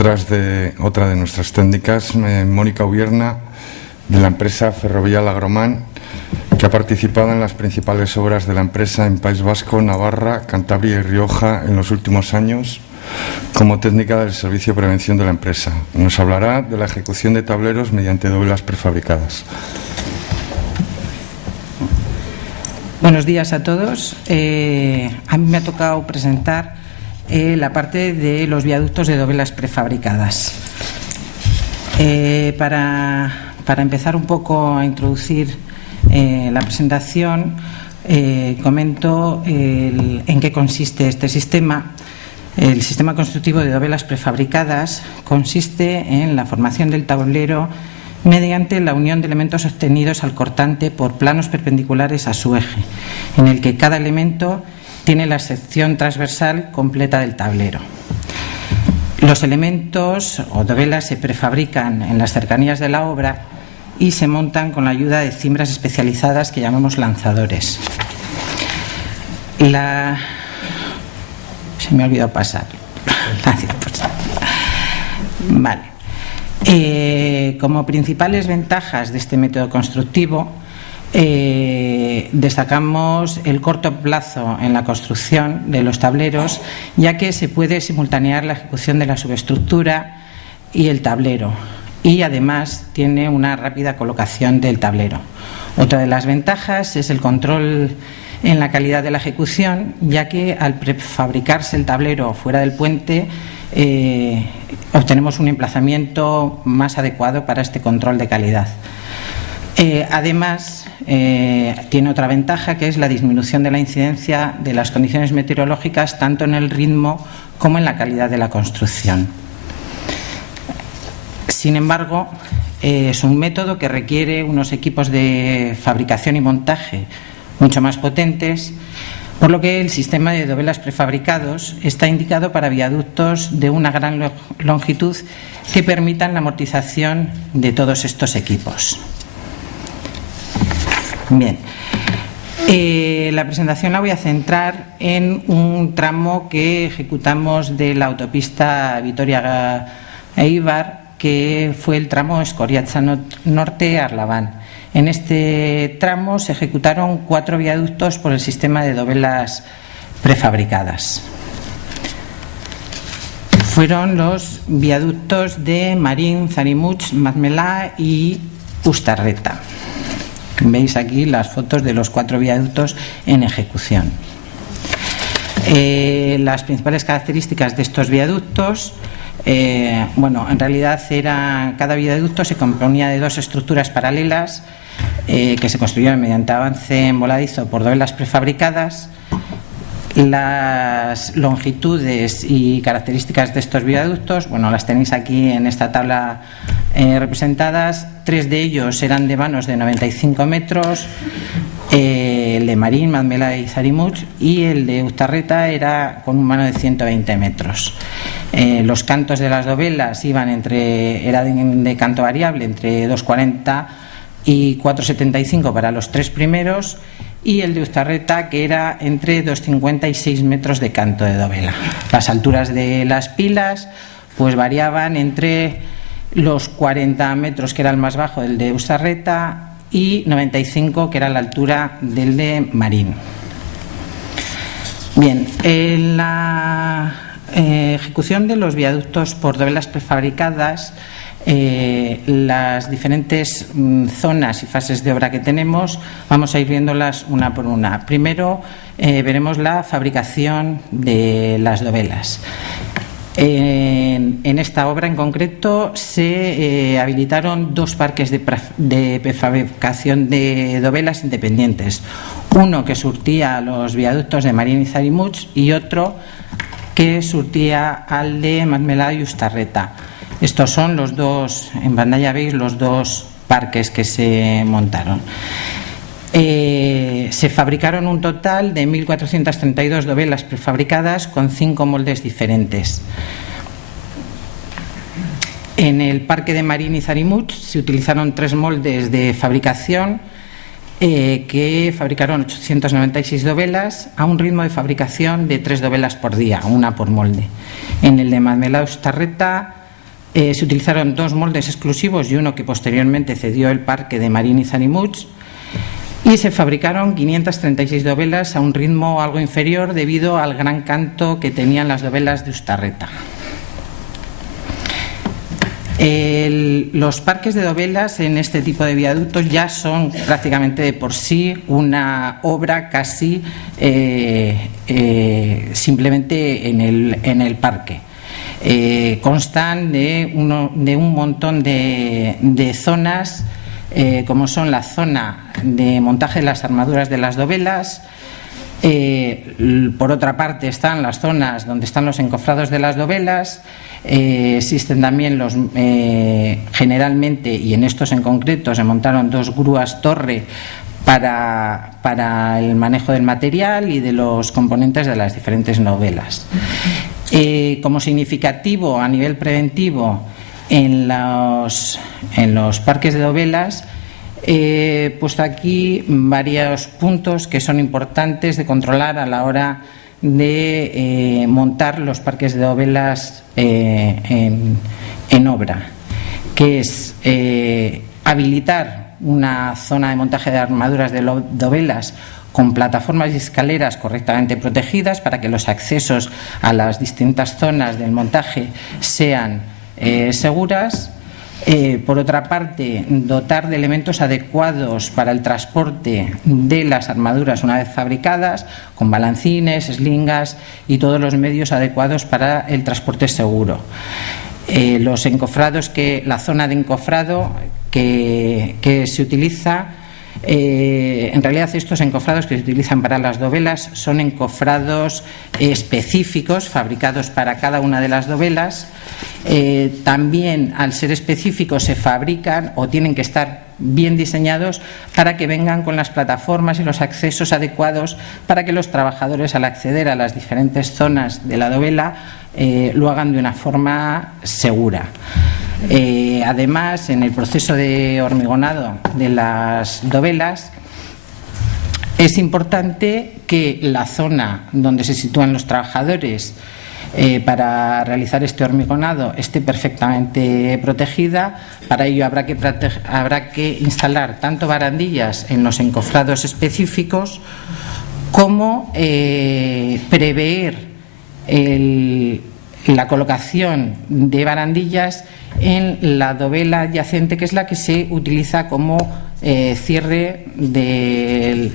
otra de nuestras técnicas, Mónica Ubierna, de la empresa Ferrovial Agromán, que ha participado en las principales obras de la empresa en País Vasco, Navarra, Cantabria y Rioja en los últimos años, como técnica del servicio de prevención de la empresa. Nos hablará de la ejecución de tableros mediante dovelas prefabricadas. Buenos días a todos. A mí me ha tocado presentar la parte de los viaductos de dovelas prefabricadas. Para empezar un poco a introducir la presentación, comento en qué consiste este sistema. El sistema constructivo de dovelas prefabricadas consiste en la formación del tablero mediante la unión de elementos obtenidos al cortante por planos perpendiculares a su eje, en el que cada elemento tiene la sección transversal completa del tablero. Los elementos o dovelas se prefabrican en las cercanías de la obra y se montan con la ayuda de cimbras especializadas que llamamos lanzadores. Se me ha olvidado pasar. Vale. Como principales ventajas de este método constructivo, destacamos el corto plazo en la construcción de los tableros, ya que se puede simultanear la ejecución de la subestructura y el tablero, y además tiene una rápida colocación del tablero. Otra de las ventajas es el control en la calidad de la ejecución, ya que al prefabricarse el tablero fuera del puente obtenemos un emplazamiento más adecuado para este control de calidad. Además, tiene otra ventaja, que es la disminución de la incidencia de las condiciones meteorológicas tanto en el ritmo como en la calidad de la construcción. Sin embargo, es un método que requiere unos equipos de fabricación y montaje mucho más potentes, por lo que el sistema de dovelas prefabricados está indicado para viaductos de una gran longitud que permitan la amortización de todos estos equipos. Bien, la presentación la voy a centrar en un tramo que ejecutamos de la autopista Vitoria-Eibar, que fue el tramo Escoriaza Norte-Arlabán. En este tramo se ejecutaron 4 viaductos por el sistema de dovelas prefabricadas. Fueron los viaductos de Marín, Zarimuch, Madmelá y Ustarreta. Veis aquí las fotos de los 4 viaductos en ejecución. Las principales características de estos viaductos, en realidad cada viaducto se componía de 2 estructuras paralelas que se construyeron mediante avance en voladizo por dovelas prefabricadas. Las longitudes y características de estos viaductos, las tenéis aquí en esta tabla representadas. 3 de ellos eran de vanos de 95 metros, el de Marín, Madmelá y Zarimuch, y el de Ustarreta era con un vano de 120 metros. Los cantos de las dovelas eran de canto variable entre 2,40 y 4,75 para los 3 primeros, y el de Ustarreta, que era entre 2,50 y 6 metros de canto de dovela. Las alturas de las pilas variaban entre los 40 metros, que era el más bajo del de Ustarreta, y 95, que era la altura del de Marín. Bien, en la ejecución de los viaductos por dovelas prefabricadas, las diferentes zonas y fases de obra que tenemos, vamos a ir viéndolas una por una. Primero veremos la fabricación de las dovelas. En esta obra en concreto se habilitaron 2 parques de prefabricación de dovelas independientes. Uno que surtía los viaductos de Marín y Zarimuch y otro que surtía al de Madmelá y Ustarreta. Estos son los 2, en pantalla veis los 2 parques que se montaron. Se fabricaron un total de 1.432 dovelas prefabricadas con 5 moldes diferentes. En el parque de Marín y Zarimuch se utilizaron 3 moldes de fabricación que fabricaron 896 dovelas a un ritmo de fabricación de 3 dovelas por día, una por molde. En el de Madmelá Ustarreta Se utilizaron 2 moldes exclusivos y uno que posteriormente cedió el parque de Marín y Zarimuts, y se fabricaron 536 dovelas a un ritmo algo inferior debido al gran canto que tenían las dovelas de Ustarreta. Los parques de dovelas en este tipo de viaductos ya son prácticamente de por sí una obra casi simplemente en el parque. Constan de un montón de zonas, como son la zona de montaje de las armaduras de las dovelas. Por otra parte están las zonas donde están los encofrados de las dovelas. Existen también generalmente, y en estos en concreto, se montaron 2 grúas torre para el manejo del material y de los componentes de las diferentes dovelas. Como significativo a nivel preventivo en los parques de dovelas, he puesto aquí varios puntos que son importantes de controlar a la hora de montar los parques de dovelas en obra, que es habilitar una zona de montaje de armaduras de dovelas con plataformas y escaleras correctamente protegidas para que los accesos a las distintas zonas del montaje sean seguras. Por otra parte, dotar de elementos adecuados para el transporte de las armaduras una vez fabricadas, con balancines, eslingas y todos los medios adecuados para el transporte seguro. Los encofrados, la zona de encofrado que se utiliza, en realidad estos encofrados que se utilizan para las dovelas son encofrados específicos fabricados para cada una de las dovelas. También, al ser específicos, se fabrican o tienen que estar bien diseñados para que vengan con las plataformas y los accesos adecuados para que los trabajadores, al acceder a las diferentes zonas de la dovela, lo hagan de una forma segura. Además, en el proceso de hormigonado de las dovelas, es importante que la zona donde se sitúan los trabajadores para realizar este hormigonado esté perfectamente protegida. Para ello habrá que instalar tanto barandillas en los encofrados específicos como prever la colocación de barandillas en la dovela adyacente, que es la que se utiliza como cierre del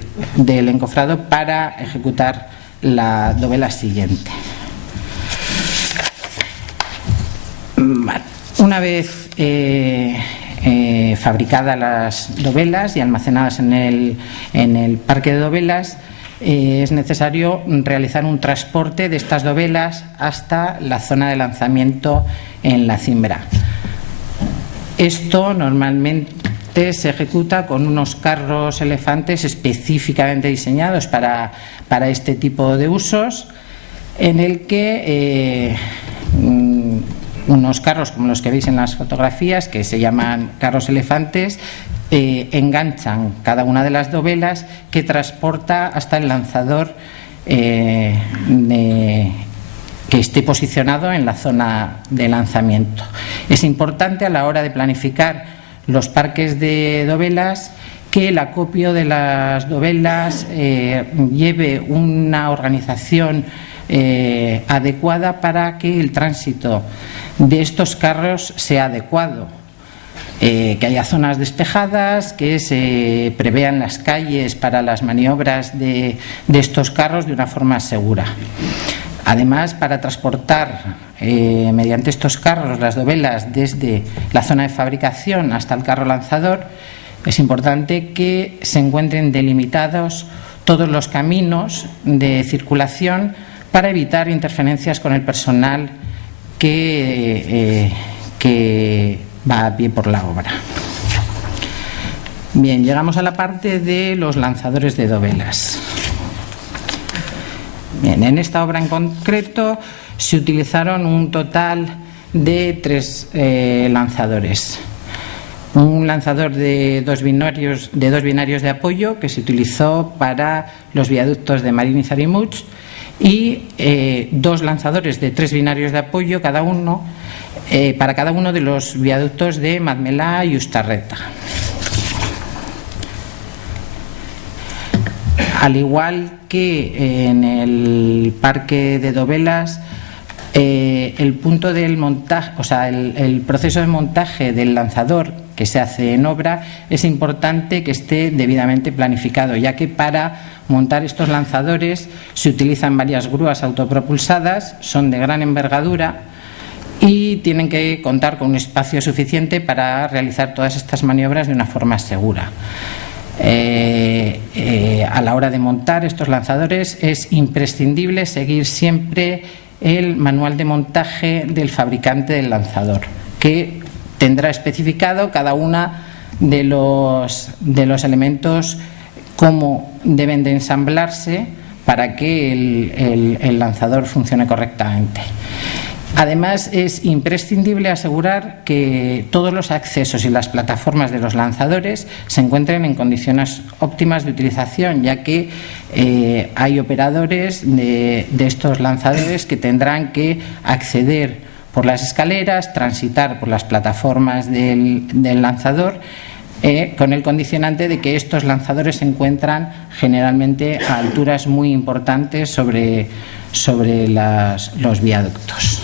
encofrado para ejecutar la dovela siguiente. Una vez fabricadas las dovelas y almacenadas en el parque de dovelas, es necesario realizar un transporte de estas dovelas hasta la zona de lanzamiento en la cimbra. Esto normalmente se ejecuta con unos carros elefantes específicamente diseñados para este tipo de usos, en el que unos carros como los que veis en las fotografías, que se llaman carros elefantes, enganchan cada una de las dovelas, que transporta hasta el lanzador que esté posicionado en la zona de lanzamiento. Es importante, a la hora de planificar los parques de dovelas, que el acopio de las dovelas lleve una organización adecuada para que el tránsito de estos carros sea adecuado. Que haya zonas despejadas, que se prevean las calles para las maniobras de estos carros de una forma segura. Además, para transportar mediante estos carros las dovelas desde la zona de fabricación hasta el carro lanzador, es importante que se encuentren delimitados todos los caminos de circulación para evitar interferencias con el personal que va a pie por la obra. Bien, llegamos a la parte de los lanzadores de dovelas. Bien, en esta obra en concreto se utilizaron un total de 3 lanzadores. Un lanzador de dos binarios de apoyo, que se utilizó para los viaductos de Marín y Zarimuts, y 2 lanzadores de 3 binarios de apoyo cada uno, para cada uno de los viaductos de Madmelá y Ustarreta. Al igual que en el parque de Dovelas, el punto del montaje, o sea, el proceso de montaje del lanzador que se hace en obra, es importante que esté debidamente planificado, ya que para montar estos lanzadores se utilizan varias grúas autopropulsadas, son de gran envergadura y tienen que contar con un espacio suficiente para realizar todas estas maniobras de una forma segura. A la hora de montar estos lanzadores es imprescindible seguir siempre el manual de montaje del fabricante del lanzador, que tendrá especificado cada una de los elementos, cómo deben de ensamblarse para que el lanzador funcione correctamente. Además, es imprescindible asegurar que todos los accesos y las plataformas de los lanzadores se encuentren en condiciones óptimas de utilización, ya que hay operadores de estos lanzadores que tendrán que acceder por las escaleras, transitar por las plataformas del lanzador, con el condicionante de que estos lanzadores se encuentran generalmente a alturas muy importantes sobre los viaductos.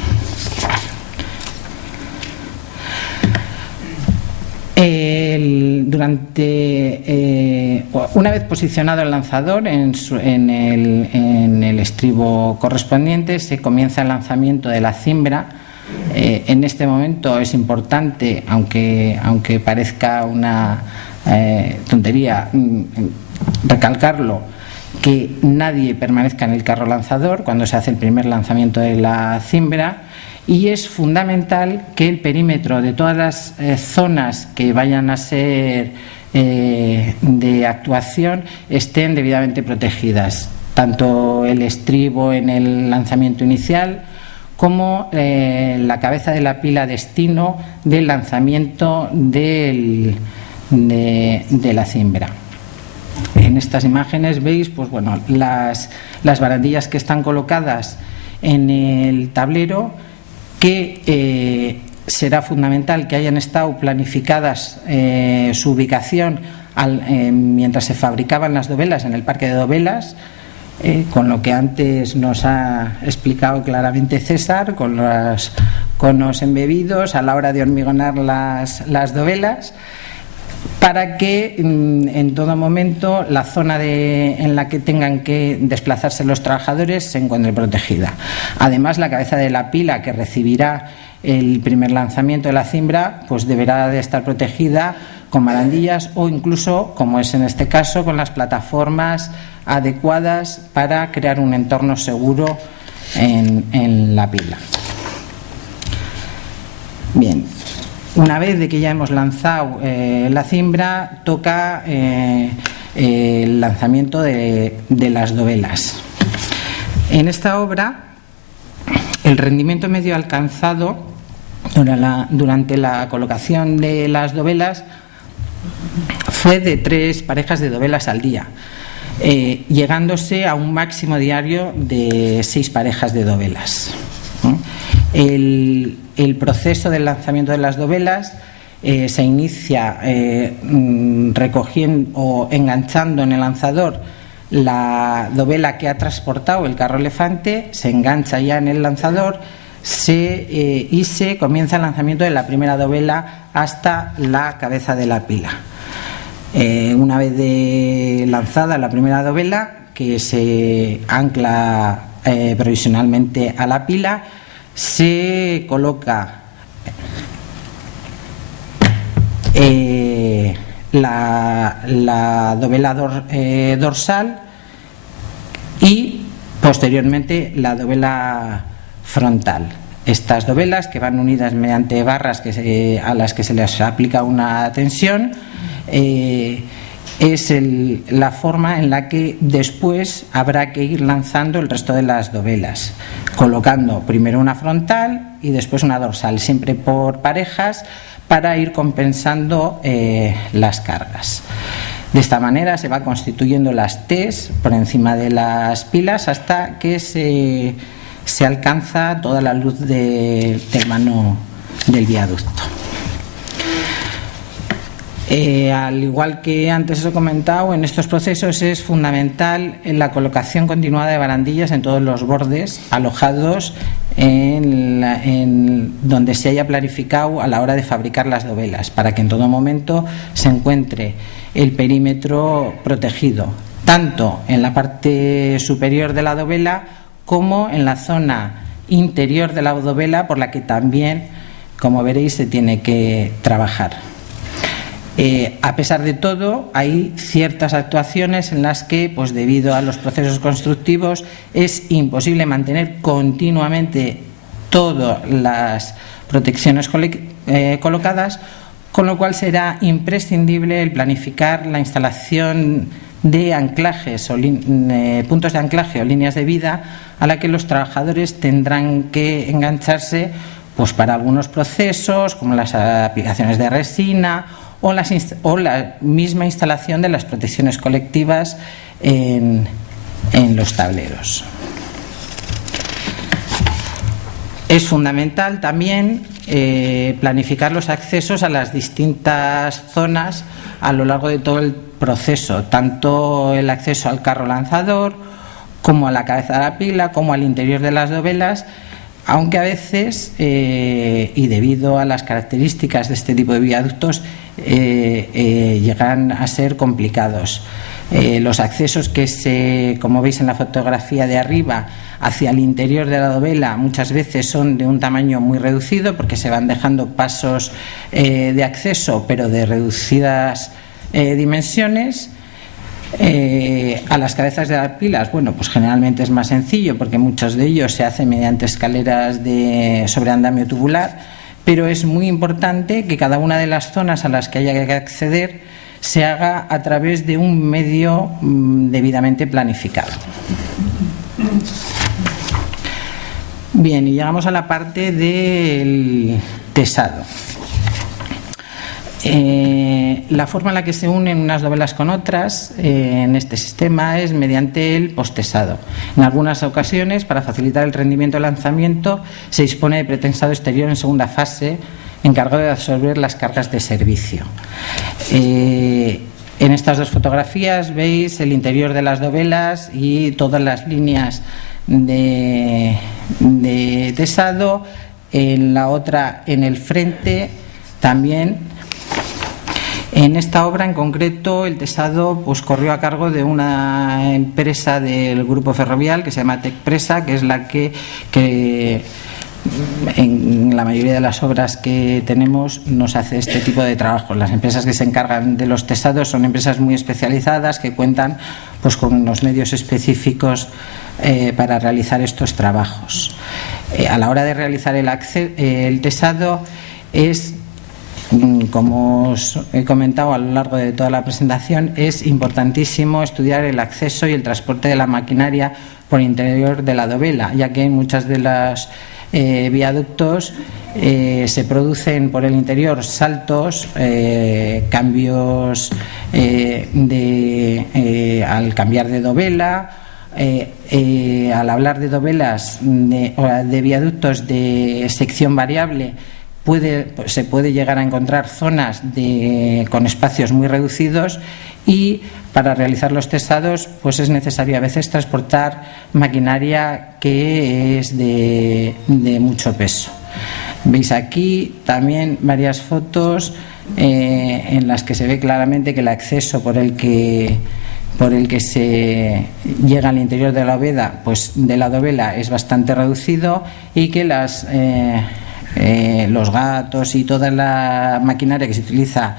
Una vez posicionado el lanzador en el estribo correspondiente, se comienza el lanzamiento de la cimbra. En este momento es importante, aunque parezca una tontería, recalcarlo, que nadie permanezca en el carro lanzador cuando se hace el primer lanzamiento de la cimbra, y es fundamental que el perímetro de todas las zonas que vayan a ser de actuación estén debidamente protegidas, tanto el estribo en el lanzamiento inicial como la cabeza de la pila destino del lanzamiento de la cimbra. En estas imágenes veis pues, bueno, las barandillas que están colocadas en el tablero, que será fundamental que hayan estado planificadas su ubicación mientras se fabricaban las dovelas en el parque de Dovelas, con lo que antes nos ha explicado claramente César, con los conos embebidos a la hora de hormigonar las dovelas, para que en todo momento la zona en la que tengan que desplazarse los trabajadores se encuentre protegida. Además, la cabeza de la pila que recibirá el primer lanzamiento de la cimbra pues deberá de estar protegida con barandillas o incluso, como es en este caso, con las plataformas adecuadas para crear un entorno seguro en la pila. Bien. Una vez de que ya hemos lanzado la cimbra, toca el lanzamiento de las dovelas. En esta obra, el rendimiento medio alcanzado durante la colocación de las dovelas fue de 3 parejas de dovelas al día, llegándose a un máximo diario de 6 parejas de dovelas. El proceso del lanzamiento de las dovelas se inicia recogiendo o enganchando en el lanzador la dovela que ha transportado el carro elefante, se engancha ya en el lanzador y se comienza el lanzamiento de la primera dovela hasta la cabeza de la pila. Una vez lanzada la primera dovela, que se ancla provisionalmente a la pila, se coloca la dovela dorsal y posteriormente la dovela frontal. Estas dovelas, que van unidas mediante barras a las que se les aplica una tensión, es la forma en la que después habrá que ir lanzando el resto de las dovelas, colocando primero una frontal y después una dorsal, siempre por parejas, para ir compensando las cargas. De esta manera se va constituyendo las T's por encima de las pilas hasta que se alcanza toda la luz del mano del viaducto. Al igual que antes os he comentado, en estos procesos es fundamental la colocación continuada de barandillas en todos los bordes alojados en donde se haya planificado a la hora de fabricar las dovelas, para que en todo momento se encuentre el perímetro protegido, tanto en la parte superior de la dovela como en la zona interior de la dovela, por la que también, como veréis, se tiene que trabajar. A pesar de todo, hay ciertas actuaciones en las que, pues debido a los procesos constructivos, es imposible mantener continuamente todas las protecciones colocadas, con lo cual será imprescindible el planificar la instalación de anclajes o puntos de anclaje o líneas de vida a la que los trabajadores tendrán que engancharse, pues para algunos procesos, como las aplicaciones de resina o la misma instalación de las protecciones colectivas en los tableros. Es fundamental también planificar los accesos a las distintas zonas a lo largo de todo el proceso, tanto el acceso al carro lanzador como a la cabeza de la pila, como al interior de las dovelas, aunque a veces, y debido a las características de este tipo de viaductos, llegan a ser complicados. Los accesos como veis en la fotografía de arriba, hacia el interior de la dovela, muchas veces son de un tamaño muy reducido, porque se van dejando pasos de acceso, pero de reducidas dimensiones. A las cabezas de las pilas, bueno, pues generalmente es más sencillo, porque muchos de ellos se hacen mediante escaleras sobre andamio tubular, pero es muy importante que cada una de las zonas a las que haya que acceder se haga a través de un medio debidamente planificado. Bien, y llegamos a la parte del tesado. La forma en la que se unen unas dovelas con otras en este sistema es mediante el postesado. En algunas ocasiones, para facilitar el rendimiento del lanzamiento, se dispone de pretensado exterior en segunda fase, encargado de absorber las cargas de servicio. En estas dos fotografías veis el interior de las dovelas y todas las líneas de tesado. En la otra, en el frente, también. En esta obra en concreto, el tesado pues corrió a cargo de una empresa del grupo ferrovial que se llama Tecpresa, que es la que en la mayoría de las obras que tenemos nos hace este tipo de trabajo. Las empresas que se encargan de los tesados son empresas muy especializadas que cuentan pues con unos medios específicos para realizar estos trabajos. A la hora de realizar el tesado es, como os he comentado a lo largo de toda la presentación, es importantísimo estudiar el acceso y el transporte de la maquinaria por el interior de la dovela, ya que en muchas de los viaductos se producen por el interior saltos, cambios al cambiar de dovela. Al hablar de dovelas o de viaductos de sección variable, se puede llegar a encontrar zonas con espacios muy reducidos, y para realizar los tesados pues es necesario a veces transportar maquinaria que es de mucho peso. Veis aquí también varias fotos en las que se ve claramente que el acceso por el que se llega al interior de la dovela es bastante reducido, y que los gatos y toda la maquinaria que se utiliza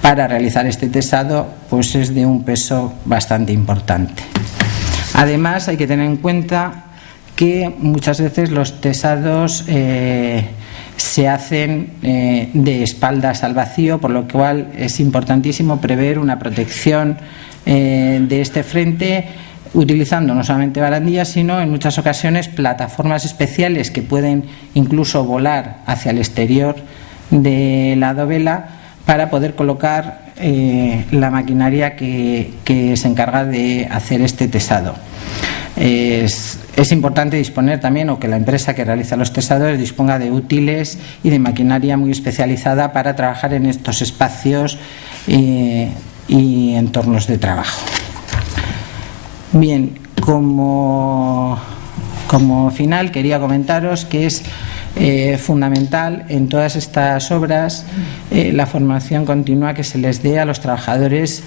para realizar este tesado pues es de un peso bastante importante. Además, hay que tener en cuenta que muchas veces los tesados se hacen de espaldas al vacío, por lo cual es importantísimo prever una protección de este frente, utilizando no solamente barandillas, sino en muchas ocasiones plataformas especiales que pueden incluso volar hacia el exterior de la dovela para poder colocar la maquinaria que se encarga de hacer este tesado. Es importante disponer también, o que la empresa que realiza los testadores disponga de útiles y de maquinaria muy especializada para trabajar en estos espacios y entornos de trabajo. Bien, como final quería comentaros que es fundamental en todas estas obras la formación continua que se les dé a los trabajadores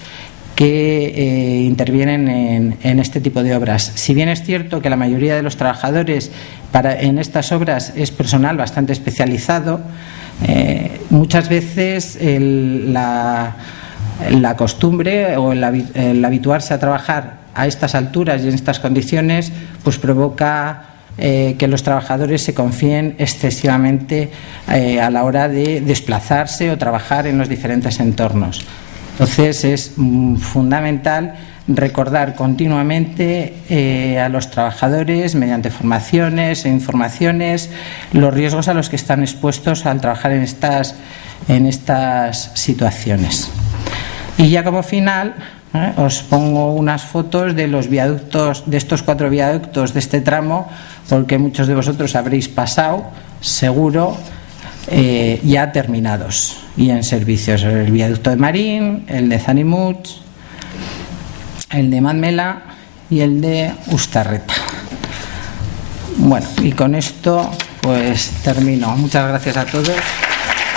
que intervienen en este tipo de obras. Si bien es cierto que la mayoría de los trabajadores en estas obras es personal bastante especializado, muchas veces la costumbre o el habituarse a trabajar a estas alturas y en estas condiciones pues provoca que los trabajadores se confíen excesivamente a la hora de desplazarse o trabajar en los diferentes entornos. Entonces es fundamental recordar continuamente a los trabajadores, mediante formaciones e informaciones, los riesgos a los que están expuestos al trabajar en estas situaciones. Y ya como final, os pongo unas fotos de los viaductos, de estos 4 viaductos de este tramo, porque muchos de vosotros habréis pasado, seguro, ya terminados y en servicios. El viaducto de Marín, el de Zanimuch, el de Madmela y el de Ustarreta. Bueno, y con esto pues termino. Muchas gracias a todos.